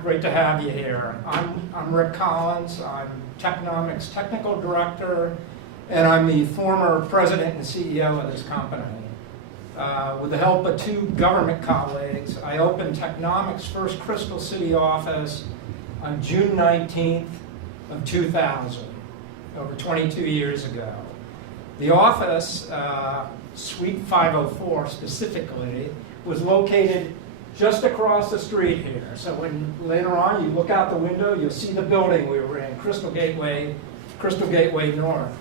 Great to have you here. I'm Rick Collins. I'm Technomics Technical Director, and I'm the former president and CEO of this company. With the help of two government colleagues, I opened Technomics' first Crystal City office on June 19th of 2000, over 22 years ago. The office, Suite 504 specifically, was located just across the street here. So when later on you look out the window, you'll see the building we were in, Crystal Gateway North.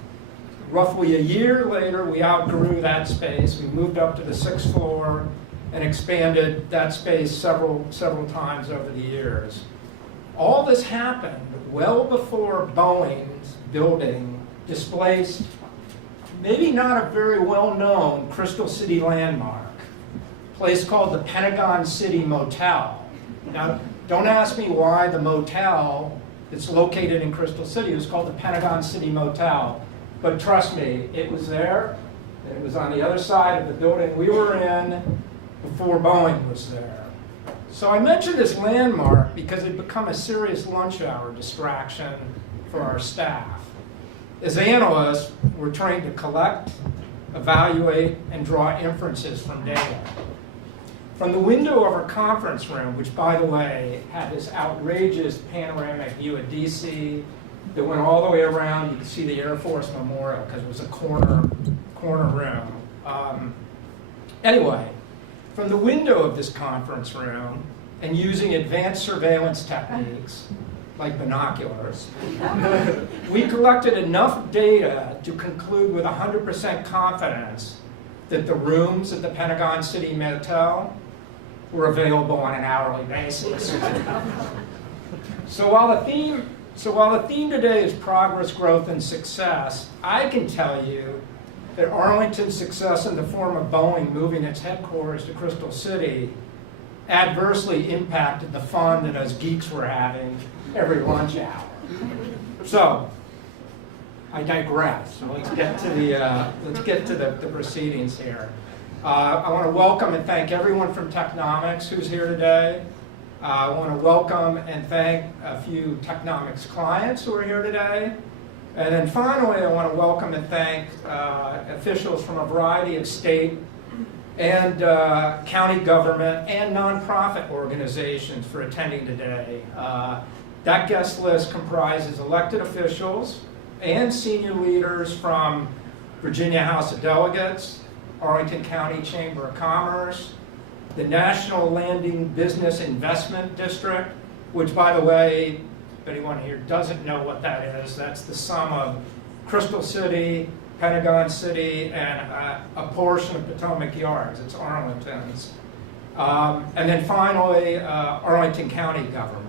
Roughly a year later, we outgrew that space. We moved up to the 6th floor and expanded that space several times over the years. All this happened well before Boeing's building displaced maybe not a very well-known Crystal City landmark, a place called the Pentagon City Motel. Now, don't ask me why the motel that's located in Crystal City was called the Pentagon City Motel, but trust me, it was there, and it was on the other side of the building we were in before Boeing was there. So I mentioned this landmark because it had become a serious lunch hour distraction for our staff. As analysts, we're trained to collect, evaluate, and draw inferences from data. From the window of our conference room, which by the way had this outrageous panoramic view of DC that went all the way around, you could see the Air Force Memorial because it was a corner room. Anyway, from the window of this conference room, and using advanced surveillance techniques like binoculars, we collected enough data to conclude with 100% confidence that the rooms at the Pentagon City Motel were available on an hourly basis. So while the theme today is progress, growth, and success, I can tell you that Arlington's success in the form of Boeing moving its headquarters to Crystal City adversely impacted the fun that us geeks were having every lunch hour. So, I digress. So let's get to the proceedings here. I want to welcome and thank everyone from Technomics who's here today. I want to welcome and thank a few Technomics clients who are here today. And then finally, I want to welcome and thank officials from a variety of state and county government and nonprofit organizations for attending today. That guest list comprises elected officials and senior leaders from Virginia House of Delegates, Arlington County Chamber of Commerce, the National Landing Business Investment District, which, by the way, if anyone here doesn't know what that is, that's the sum of Crystal City, Pentagon City, and a portion of Potomac Yards. It's Arlington's. And then finally, Arlington County government.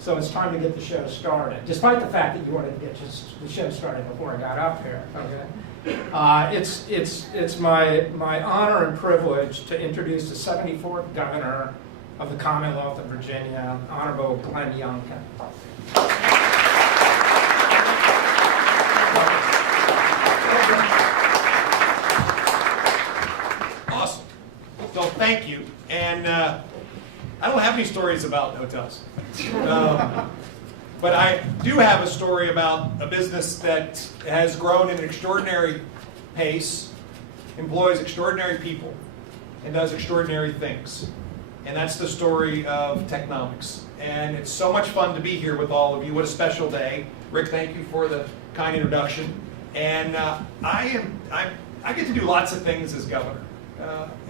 So it's time to get the show started, despite the fact that you wanted to get the show started before I got up here. Okay. It's my honor and privilege to introduce the 74th Governor of the Commonwealth of Virginia, Honorable Governor Youngkin. Awesome. So thank you. And I don't have any stories about hotels. But I do have a story about a business that has grown at an extraordinary pace, employs extraordinary people, and does extraordinary things. And that's the story of Technomics. And it's so much fun to be here with all of you. What a special day. Rick, thank you for the kind introduction. And I get to do lots of things as governor.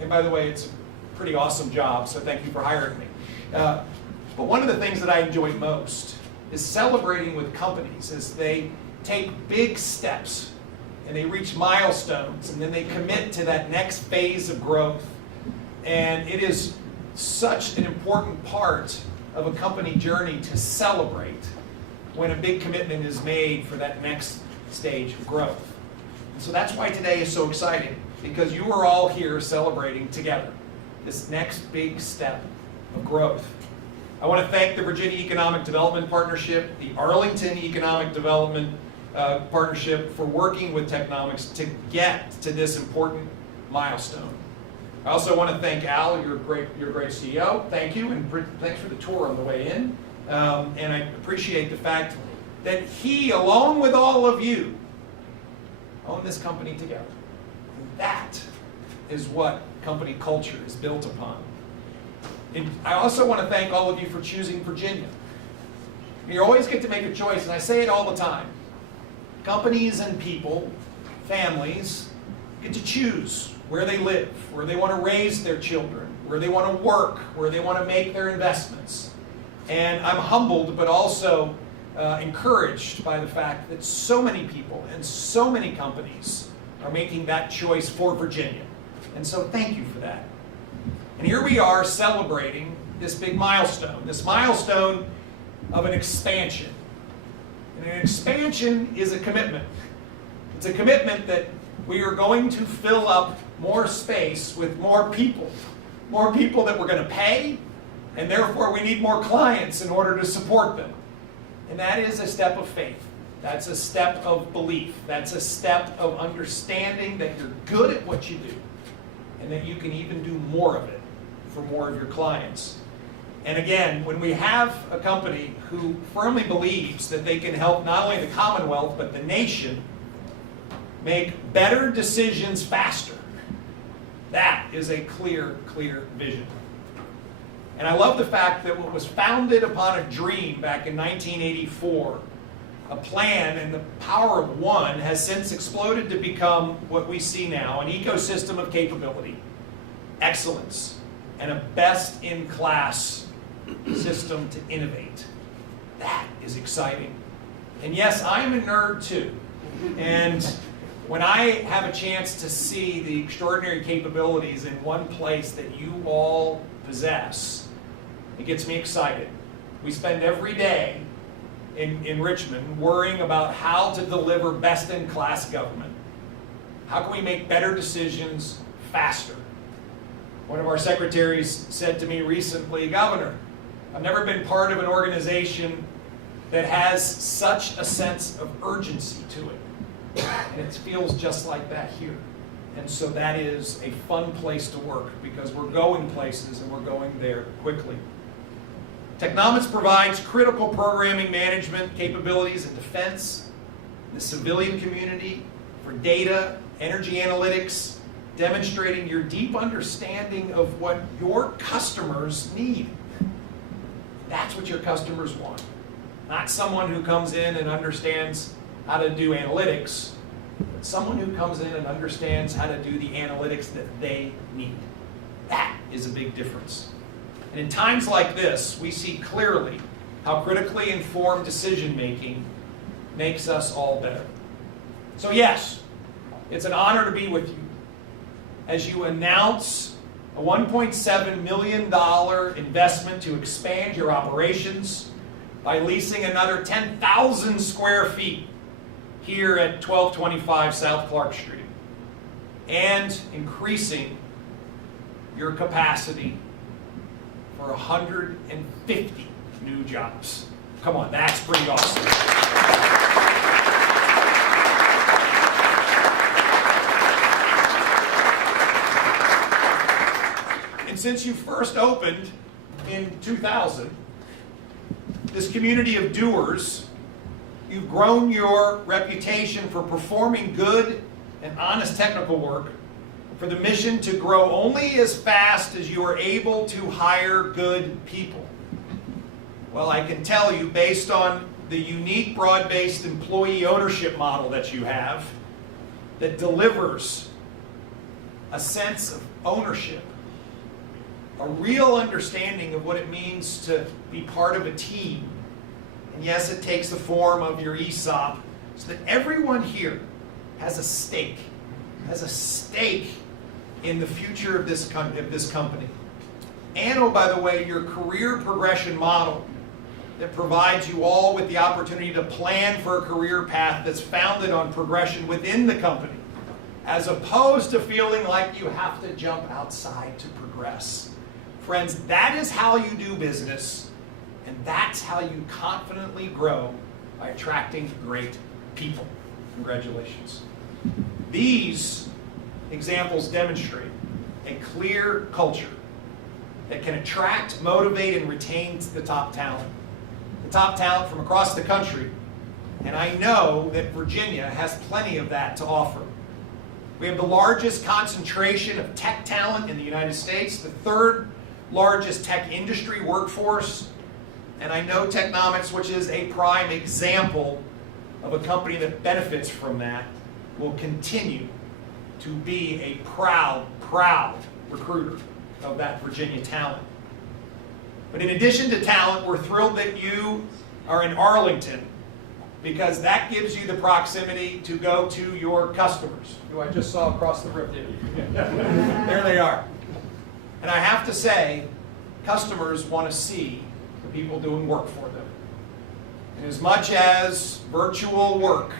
And by the way, it's a pretty awesome job, so thank you for hiring me. But one of the things that I enjoy most is celebrating with companies as they take big steps and they reach milestones and then they commit to that next phase of growth. And it is such an important part of a company journey to celebrate when a big commitment is made for that next stage of growth. And so that's why today is so exciting, because you are all here celebrating together this next big step of growth. I want to thank the Virginia Economic Development Partnership, the Arlington Economic Development Partnership for working with Technomics to get to this important milestone. I also want to thank Al, you're a great CEO. Thank you, and thanks for the tour on the way in. And I appreciate the fact that he, along with all of you, own this company together. And that is what company culture is built upon. And I also want to thank all of you for choosing Virginia. You always get to make a choice, and I say it all the time. Companies and people, families, get to choose where they live, where they want to raise their children, where they want to work, where they want to make their investments. And I'm humbled, but also encouraged by the fact that so many people and so many companies are making that choice for Virginia. And so thank you for that. And here we are celebrating this big milestone, of an expansion. And an expansion is a commitment. It's a commitment that we are going to fill up more space with more people that we're going to pay, and therefore we need more clients in order to support them. And that is a step of faith. That's a step of belief. That's a step of understanding that you're good at what you do, and that you can even do more of it for more of your clients. And again, when we have a company who firmly believes that they can help not only the Commonwealth, but the nation make better decisions faster, that is a clear vision. And I love the fact that what was founded upon a dream back in 1984, a plan and the power of one, has since exploded to become what we see now, an ecosystem of capability, excellence, and a best-in-class system to innovate. That is exciting. And yes, I'm a nerd too. And when I have a chance to see the extraordinary capabilities in one place that you all possess, it gets me excited. We spend every day in Richmond worrying about how to deliver best-in-class government. How can we make better decisions faster? One of our secretaries said to me recently, "Governor, I've never been part of an organization that has such a sense of urgency to it." And it feels just like that here. And so that is a fun place to work, because we're going places and we're going there quickly. Technomics provides critical programming management capabilities in defense, the civilian community, for data, energy analytics, demonstrating your deep understanding of what your customers need. That's what your customers want. Not someone who comes in and understands how to do analytics, but someone who comes in and understands how to do the analytics that they need. That is a big difference. And in times like this, we see clearly how critically informed decision-making makes us all better. So yes, it's an honor to be with you as you announce a $1.7 million investment to expand your operations by leasing another 10,000 square feet here at 1225 South Clark Street, and increasing your capacity for 150 new jobs. Come on, that's pretty awesome. And since you first opened in 2000, this community of doers, you've grown your reputation for performing good and honest technical work, for the mission to grow only as fast as you are able to hire good people. Well, I can tell you, based on the unique broad-based employee ownership model that you have, that delivers a sense of ownership, a real understanding of what it means to be part of a team. And yes, it takes the form of your ESOP, so that everyone here has a stake in the future of this company. And oh, by the way, your career progression model that provides you all with the opportunity to plan for a career path that's founded on progression within the company, as opposed to feeling like you have to jump outside to progress. Friends, that is how you do business, and that's how you confidently grow, by attracting great people. Congratulations. These examples demonstrate a clear culture that can attract, motivate, and retain the top talent from across the country. And I know that Virginia has plenty of that to offer. We have the largest concentration of tech talent in the United States, the third largest tech industry workforce, and I know Technomics, which is a prime example of a company that benefits from that, will continue to be a proud recruiter of that Virginia talent. But in addition to talent, we're thrilled that you are in Arlington, because that gives you the proximity to go to your customers, who I just saw across the room. There they are. And I have to say, customers want to see the people doing work for them. And as much as virtual work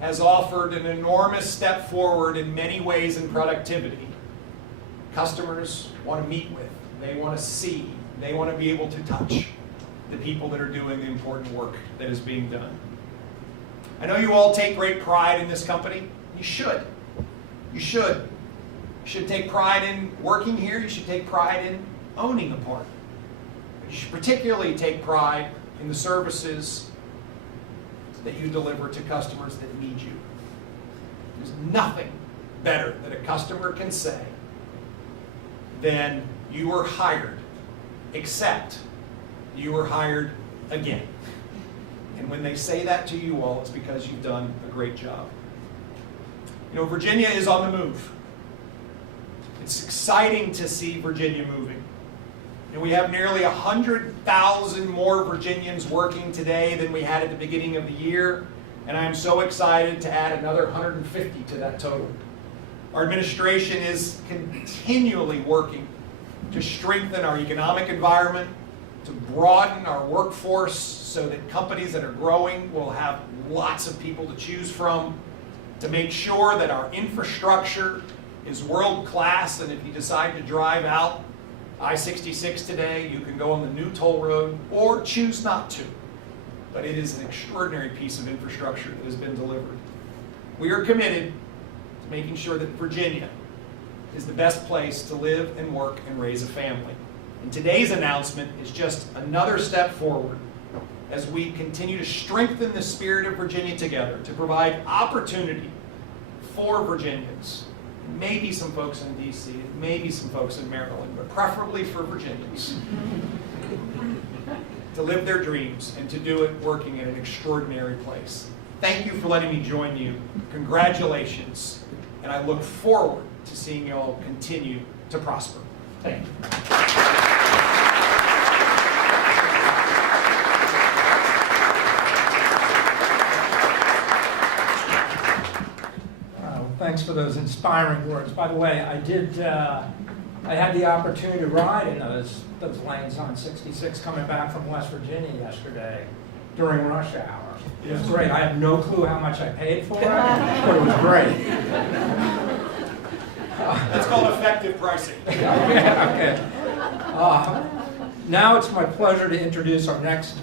has offered an enormous step forward in many ways in productivity, customers want to meet with, they want to see, they want to be able to touch the people that are doing the important work that is being done. I know you all take great pride in this company. You should. You should. You should take pride in working here. You should take pride in owning a part. You should particularly take pride in the services that you deliver to customers that need you. There's nothing better that a customer can say than "you were hired, except you were hired again." And when they say that to you all, it's because you've done a great job. You know, Virginia is on the move. It's exciting to see Virginia moving. And we have nearly 100,000 more Virginians working today than we had at the beginning of the year, and I'm so excited to add another 150 to that total. Our administration is continually working to strengthen our economic environment, to broaden our workforce so that companies that are growing will have lots of people to choose from, to make sure that our infrastructure is world class, and if you decide to drive out I-66 today, you can go on the new toll road or choose not to. But it is an extraordinary piece of infrastructure that has been delivered. We are committed to making sure that Virginia is the best place to live and work and raise a family. And today's announcement is just another step forward as we continue to strengthen the spirit of Virginia together, to provide opportunity for Virginians, maybe some folks in DC, maybe some folks in Maryland, but preferably for Virginians, to live their dreams and to do it working in an extraordinary place. Thank you for letting me join you. Congratulations. And I look forward to seeing you all continue to prosper. Thank you. Thanks for those inspiring words. By the way, I had the opportunity to ride in those lanes on 66 coming back from West Virginia yesterday during rush hour. It was great. I have no clue how much I paid for it, but it was great. That's called effective pricing. Okay. Now it's my pleasure to introduce our next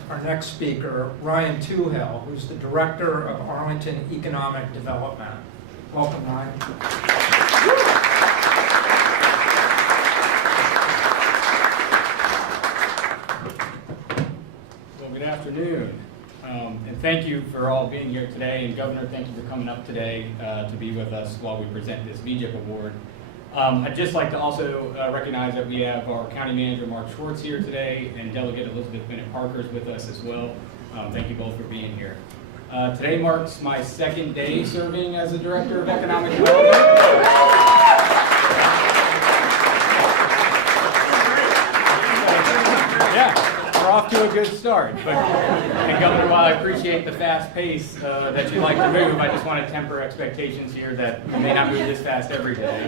speaker, Ryan Toohill, who's the Director of Arlington Economic Development. Welcome, Ryan. Well, good afternoon. And thank you for all being here today. And Governor, thank you for coming up today to be with us while we present this VJIP award. I'd just like to also recognize that we have our County Manager, Mark Schwartz, here today, and Delegate Elizabeth Bennett-Parker is with us as well. Thank you both for being here. Today marks my second day serving as the Director of Economic Development. Yeah, we're off to a good start. And Governor, while I appreciate the fast pace that you like to move, I just want to temper expectations here that we may not move this fast every day.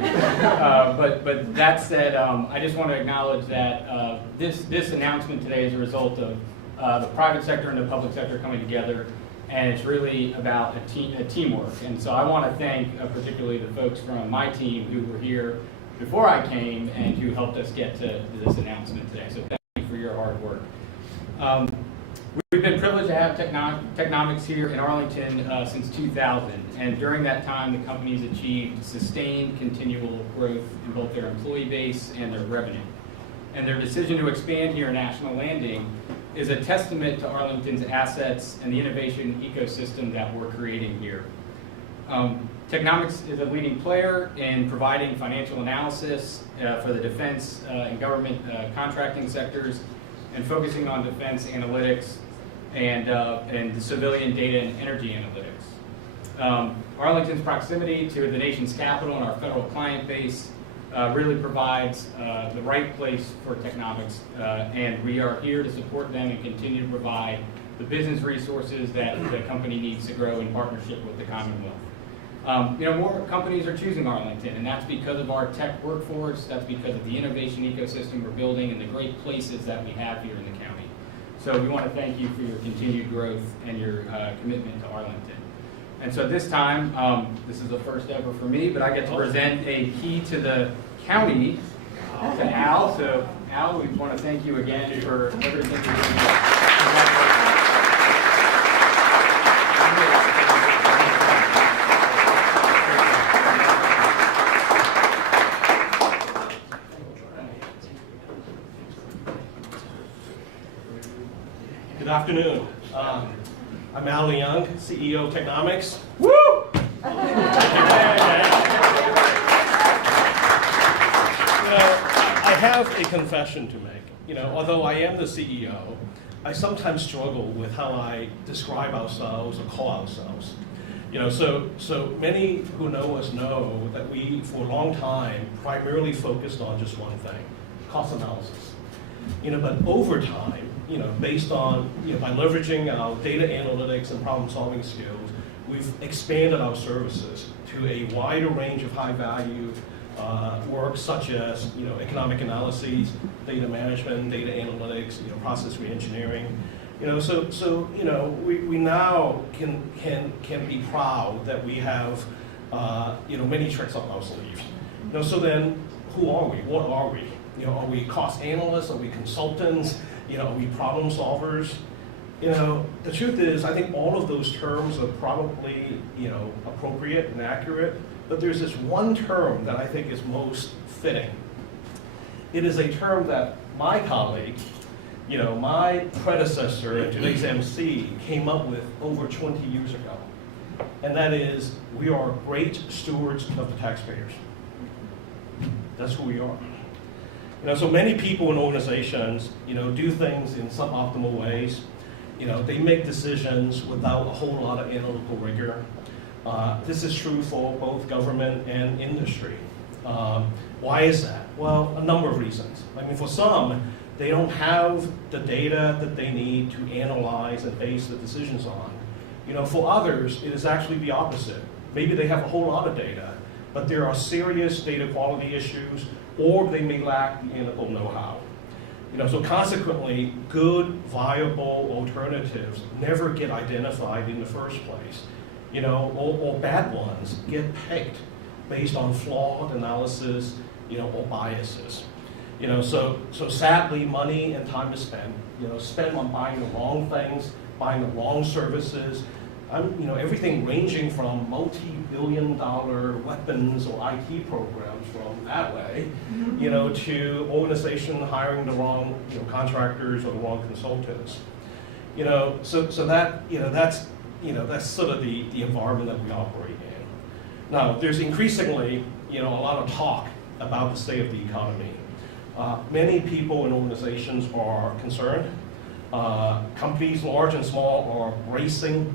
But that said, I just want to acknowledge that this announcement today is a result of the private sector and the public sector coming together. And it's really about a teamwork. And so I want to thank particularly the folks from my team who were here before I came and who helped us get to this announcement today. So thank you for your hard work. We've been privileged to have Technomics here in Arlington since 2000, and during that time, the company's achieved sustained continual growth in both their employee base and their revenue. And their decision to expand here in National Landing is a testament to Arlington's assets and the innovation ecosystem that we're creating here. Technomics is a leading player in providing financial analysis for the defense and government contracting sectors, and focusing on defense analytics and civilian data and energy analytics. Arlington's proximity to the nation's capital and our federal client base really provides the right place for Technomics, and we are here to support them and continue to provide the business resources that the company needs to grow in partnership with the Commonwealth. More companies are choosing Arlington, and that's because of our tech workforce, that's because of the innovation ecosystem we're building and the great places that we have here in the county. So we want to thank you for your continued growth and your commitment to Arlington. And so this time, this is the first ever for me, but I get to present a key to the county to Al. So Al, we want to thank you again for everything you're doing. Good afternoon. I'm Al Young, CEO of Technomics. Woo! I have a confession to make. Although I am the CEO, I sometimes struggle with how I describe ourselves or call ourselves. So many who know us know that we, for a long time, primarily focused on just one thing: cost analysis. But over time, based on, by leveraging our data analytics and problem-solving skills, we've expanded our services to a wider range of high-value work, such as, economic analyses, data management, data analytics, process reengineering. We now can be proud that we have, many tricks up our sleeves. So then, who are we? What are we? Are we cost analysts? Are we consultants? Are we problem solvers? The truth is, I think all of those terms are probably, appropriate and accurate, but there's this one term that I think is most fitting. It is a term that my colleague, my predecessor and today's MC came up with over 20 years ago. And that is, we are great stewards of the taxpayers. That's who we are. So many people in organizations, do things in suboptimal ways. They make decisions without a whole lot of analytical rigor. This is true for both government and industry. Why is that? Well, a number of reasons. For some, they don't have the data that they need to analyze and base the decisions on. For others, it is actually the opposite. Maybe they have a whole lot of data, but there are serious data quality issues, or they may lack the analytical know-how. So consequently, good, viable alternatives never get identified in the first place. Or bad ones get picked based on flawed analysis, or biases. So sadly, money and time is spent on buying the wrong things, buying the wrong services. Everything ranging from multi-billion-dollar weapons or IT programs from that way, to organization hiring the wrong, contractors or the wrong consultants. So that, that's sort of the environment that we operate in. Now, there's increasingly, a lot of talk about the state of the economy. Many people and organizations are concerned. Companies, large and small, are bracing,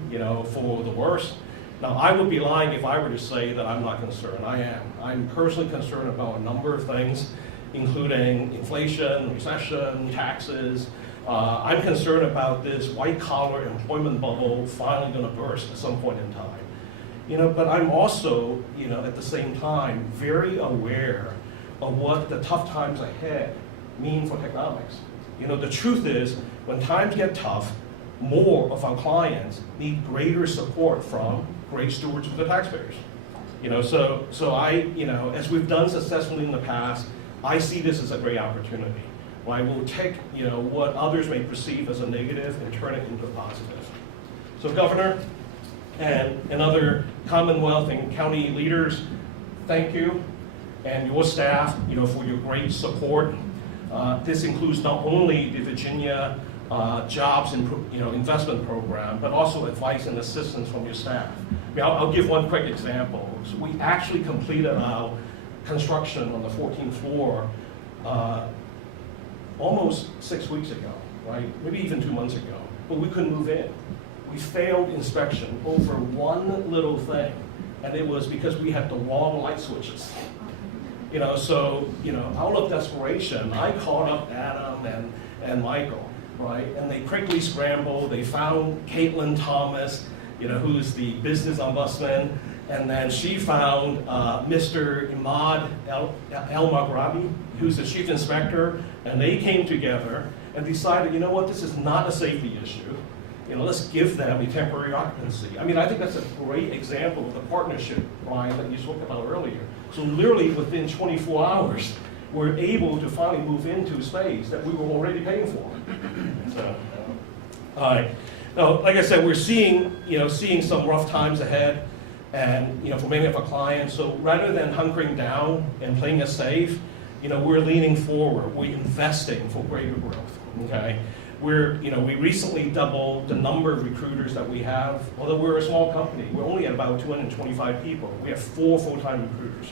for the worst. Now, I would be lying if I were to say that I'm not concerned. I am. I'm personally concerned about a number of things, including inflation, recession, taxes. I'm concerned about this white-collar employment bubble finally going to burst at some point in time. But I'm also, at the same time, very aware of what the tough times ahead mean for Technomics. The truth is, when times get tough, more of our clients need greater support from great stewards of the taxpayers. So I, as we've done successfully in the past, I see this as a great opportunity. right? We'll take, what others may perceive as a negative and turn it into a positive. So Governor and other Commonwealth and county leaders, thank you, and your staff, for your great support. This includes not only the Virginia Jobs and Investment Program, but also advice and assistance from your staff. I'll give one quick example. So we actually completed our construction on the 14th floor almost 6 weeks ago, right? Maybe even 2 months ago, but we couldn't move in. We failed inspection over one little thing, and it was because we had the wrong light switches. So, out of desperation, I called up Adam and Michael, right? And they quickly scrambled. They found Caitlin Thomas, who's the business ombudsman, and then she found Mr. Imad El-Maghrabi, who's the chief inspector, and they came together and decided, this is not a safety issue. Let's give them a temporary occupancy. I think that's a great example of the partnership, Brian, that you spoke about earlier. So literally within 24 hours, we're able to finally move into space that we were already paying for. So, all right. Now, like I said, we're seeing some rough times ahead, and for many of our clients. So rather than hunkering down and playing it safe, we're leaning forward. We're investing for greater growth. Okay. We recently doubled the number of recruiters that we have. Although we're a small company, we're only at about 225 people. We have 4 full-time recruiters.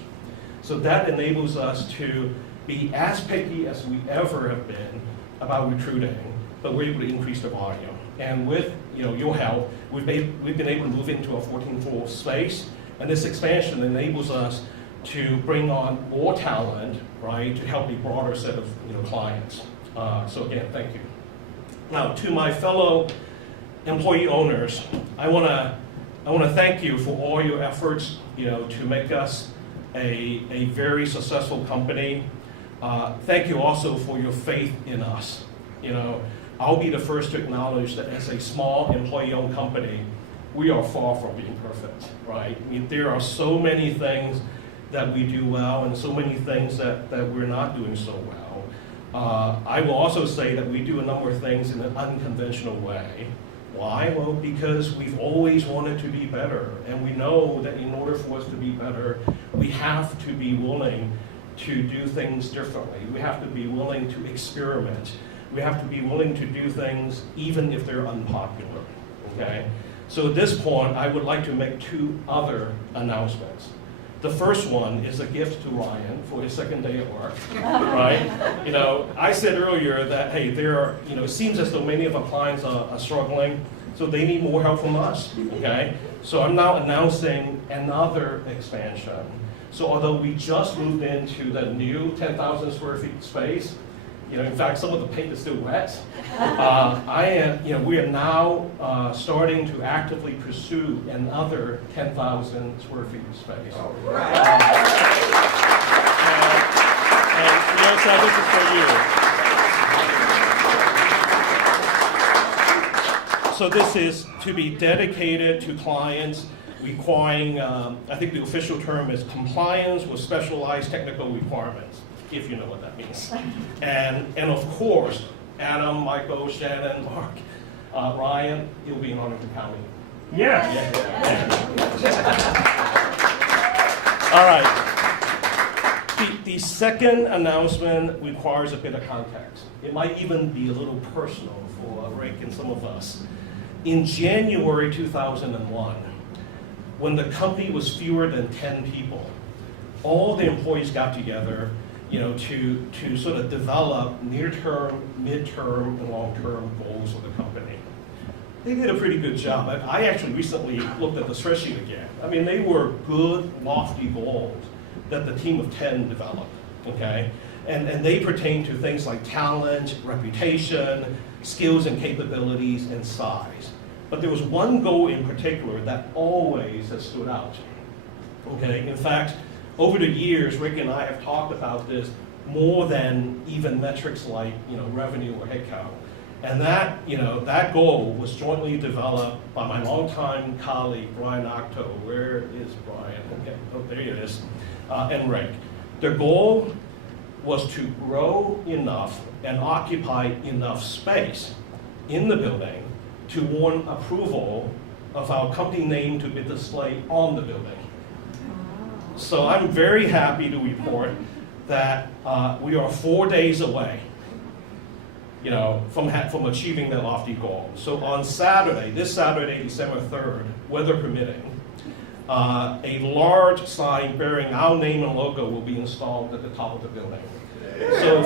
So that enables us to be as picky as we ever have been about recruiting, but we're able to increase the volume. And with your help, we've been able to move into a 14th floor space, and this expansion enables us to bring on more talent, right, to help a broader set of clients. So again, thank you. Now, to my fellow employee owners, I want to thank you for all your efforts, to make us a very successful company. Thank you also for your faith in us. I'll be the first to acknowledge that as a small employee-owned company, we are far from being perfect, right? There are so many things that we do well and so many things that we're not doing so well. I will also say that we do a number of things in an unconventional way. Why? Well, because we've always wanted to be better, and we know that in order for us to be better, we have to be willing to do things differently. We have to be willing to experiment. We have to be willing to do things even if they're unpopular, okay? So at this point, I would like to make 2 other announcements. The first one is a gift to Ryan for his second day at work, right? I said earlier that, hey, it seems as though many of our clients are struggling, so they need more help from us, okay? So I'm now announcing another expansion. So although we just moved into the new 10,000 square feet space, in fact, some of the paint is still wet. We are now starting to actively pursue another 10,000 square feet of space. All right. And Yosa, this is for you. So this is to be dedicated to clients requiring, I think the official term is compliance with specialized technical requirements, if you know what that means. And of course, Adam, Michael, Shannon, Mark, Ryan, you'll be in Arlington County. Yes. All right. The second announcement requires a bit of context. It might even be a little personal for Rick and some of us. In January 2001, when the company was fewer than 10 people, all the employees got together to sort of develop near-term, mid-term, and long-term goals of the company. They did a pretty good job. I actually recently looked at the spreadsheet again. They were good, lofty goals that the team of 10 developed, okay? And they pertain to things like talent, reputation, skills and capabilities, and size. But there was one goal in particular that always has stood out, okay? In fact, over the years, Rick and I have talked about this more than even metrics like revenue or headcount. And that goal was jointly developed by my longtime colleague, Brian Octo. Where is Brian? Okay. Oh, there he is. And Rick. The goal was to grow enough and occupy enough space in the building to warrant approval of our company name to be displayed on the building. So I'm very happy to report that we are 4 days away, from achieving that lofty goal. So on Saturday, this Saturday, December 3rd, weather permitting, a large sign bearing our name and logo will be installed at the top of the building. So,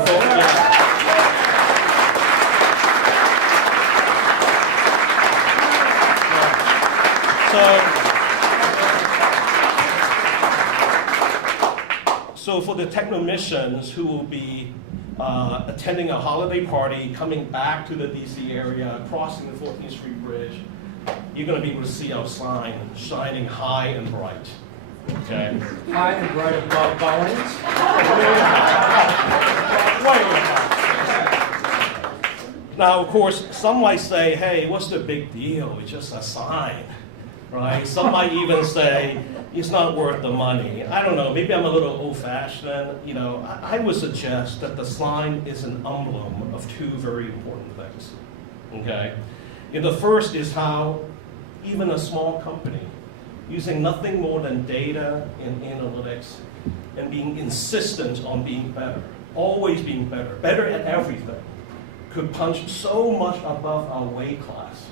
so for the technomicians who will be attending a holiday party, coming back to the DC area, crossing the 14th Street Bridge, you're going to be able to see our sign shining high and bright. Okay? High and bright above Bowen's. Now, of course, some might say, hey, what's the big deal? It's just a sign, right? Some might even say, it's not worth the money. I don't know, maybe I'm a little old-fashioned. I would suggest that the sign is an emblem of two very important things, okay? The first is how even a small company, using nothing more than data and analytics and being insistent on being better, always being better, better at everything, could punch so much above our weight class,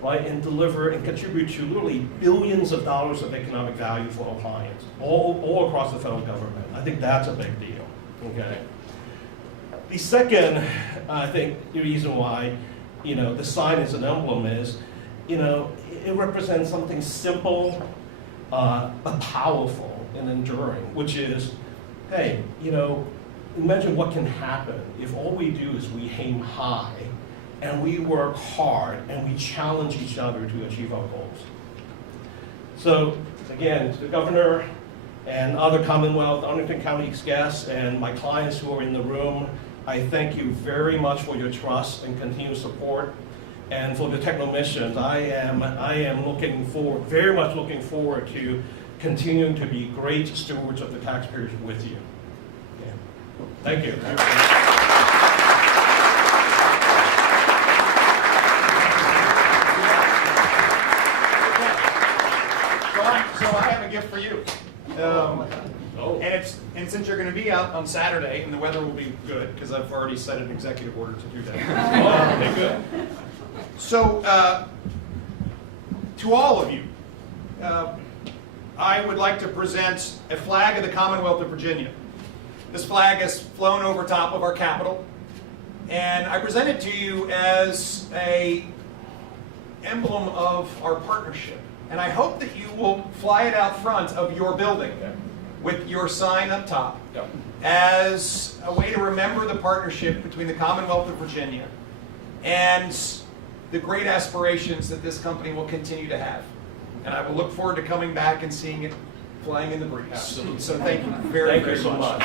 right, and deliver and contribute to literally billions of dollars of economic value for our clients, all across the federal government. I think that's a big deal, okay? The second, I think, the reason why, the sign is an emblem is, it represents something simple, but powerful and enduring, which is, hey, imagine what can happen if all we do is we aim high and we work hard and we challenge each other to achieve our goals. So again, to the governor and other Commonwealth, Arlington County guests, and my clients who are in the room, I thank you very much for your trust and continued support. And for the technomicians, I am very much looking forward to continuing to be great stewards of the taxpayers with you. Yeah. Thank you. So I have a gift for you. And since you're going to be out on Saturday, and the weather will be good, because I've already set an executive order to do that. Okay, good. So, to all of you, I would like to present a flag of the Commonwealth of Virginia. This flag has flown over top of our Capitol, and I present it to you as an emblem of our partnership. And I hope that you will fly it out front of your building with your sign up top as a way to remember the partnership between the Commonwealth of Virginia and the great aspirations that this company will continue to have. And I will look forward to coming back and seeing it flying in the breeze. Absolutely. So thank you very, very so much.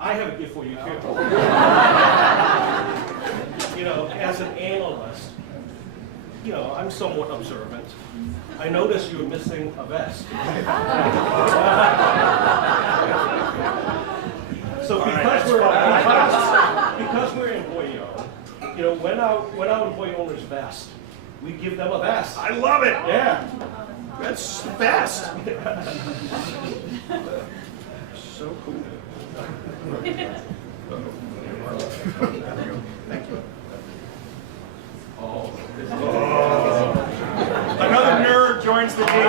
I have a gift for you too. As an analyst, I'm somewhat observant. I noticed you're missing a vest. So because we're employee owned, when our employee owners vest, we give them a vest. I love it. Yeah. That's the best. So cool. Thank you. Oh. Another nerd joins the team.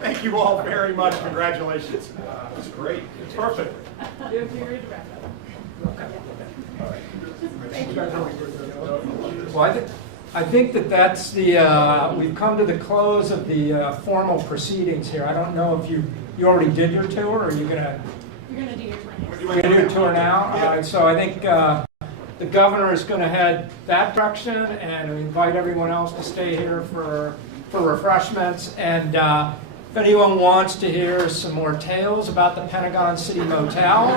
Thank you all very much. Congratulations. That's great. It's perfect. Well, I think that's we've come to the close of the formal proceedings here. I don't know if you already did your tour, or are you gonna? You're gonna do your tour. You're gonna do your tour now. All right. So I think the governor is going to head that direction, and we invite everyone else to stay here for for refreshments. And if anyone wants to hear some more tales about the Pentagon City Motel,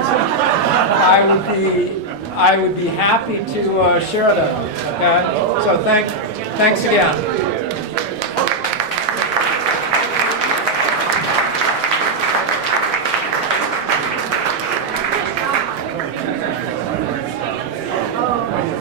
I would be happy to share those. Okay? So thanks again.